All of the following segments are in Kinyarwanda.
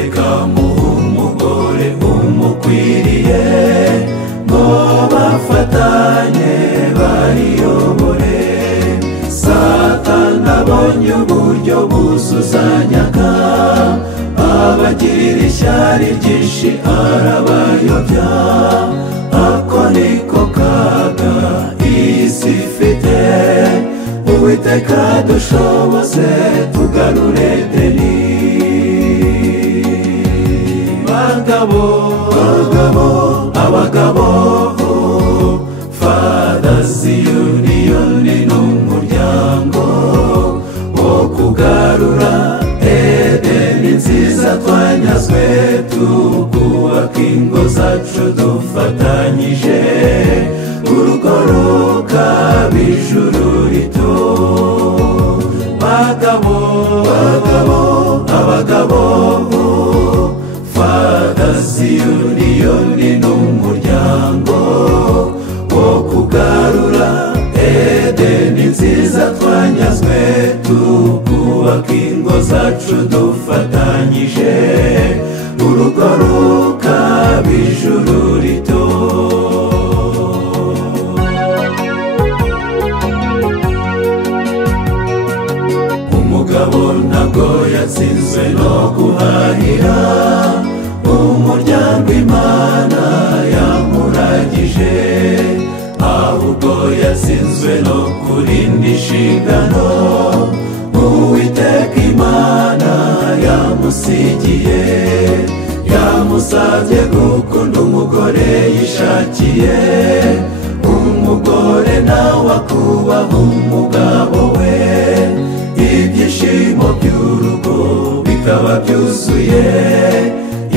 Uwiteka muha umugore umukwiriye ngo bafatanye bariyobore. Satani abonye uburyo buzuzanyaga abagirira ishyari ryinshi arabayobya. Ako niko kaga iyi si ifite. Uwiteka dushoboze tugarure Edeni. Abagabo Fathers Union ni umuryango wo kugarura Edeni nziza twanyazwe, tukubaka ingo zacu dufatanyije, urugo rukaba ijuru rito. Abagabo Fathers Union ni umuryango wo kugarura Edeni nziza twanyazwe, tukubaka ingo zacu dufatanyije, urugo rukaba ijuru rito. Umugabo ntabwo yatsinzwe no guhahira umuryango Imana yamuragije, ahubwo yatsinzwe no kurinda inshingano Uwiteka Imana yamusigiye. Yamusabye gukunda umugore yishakiye, umugore nawe akubaha umugabo we, ibyishimo by'urugo bikaba byuzuye.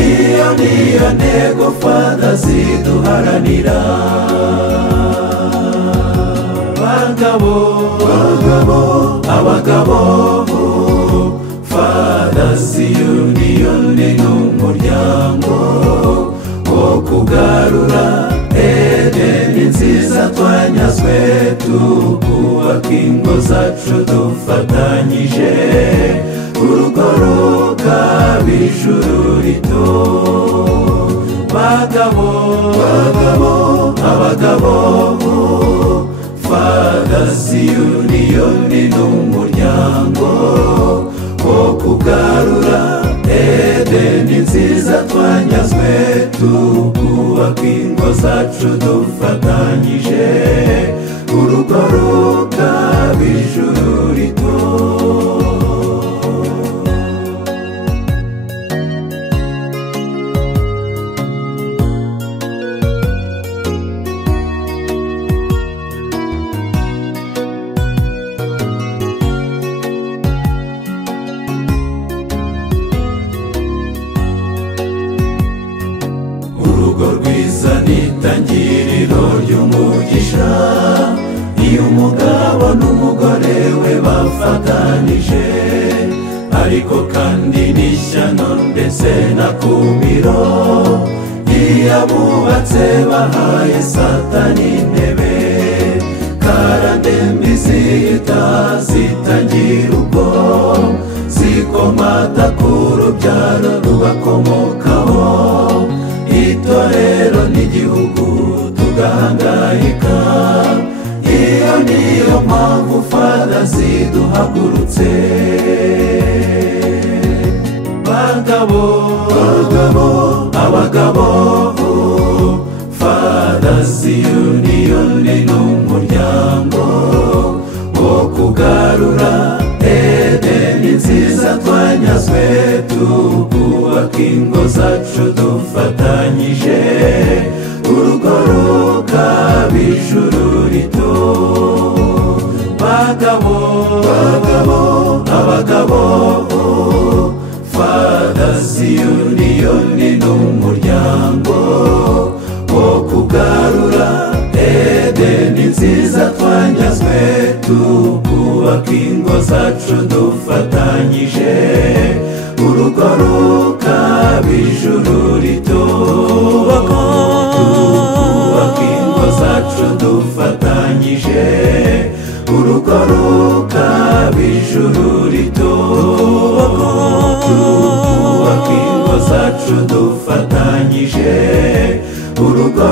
Iyo niyo ntego Fathers duharanira. Abagabo Fathers Union ni umuryango wo kugarura Edeni nziza twanyazwe, tukubaka ingo zacu dufatanyije, urugo rukaba ijuru rito. Abagabo Fathers Union ni umuryango wo kugarura Edeni nziza twanyazwe, tukubaka ingo zacu dufatanyije, urugo rukaba ijuru rito. Urugo rwiza ni itangiriro ry'umugisha, iyo umugabo n'umugore we bafatanije, ariko kandi n'ishyano ndetse na kumiro iyo abubatse bahaye Satani intebe. Karandembi zihita zitangira ubwo, zikomata ku rubyaro rubakomokaho, itorero n'igihugu tugahangayika. Iyo niyo mpamvu Fathers duhagurutse. Abagabo Fathers Union ni umuryango wo kugarura Edeni nziza twanyazwe, tukubaka ingo zacu dufatanyije, urugo rukaba ijuru rito. Abagabo Fathers Union ni umuryango wo kugarura Edeni nziza twanyazwe, tukubaka ingo zacu dufatanyije, urugo rukaba ijuru rito. Tukubaka ingo zacu dufatanyije, urugo rukaba ijuru rito. Tukubaka ingo zacu dufatanyije urugo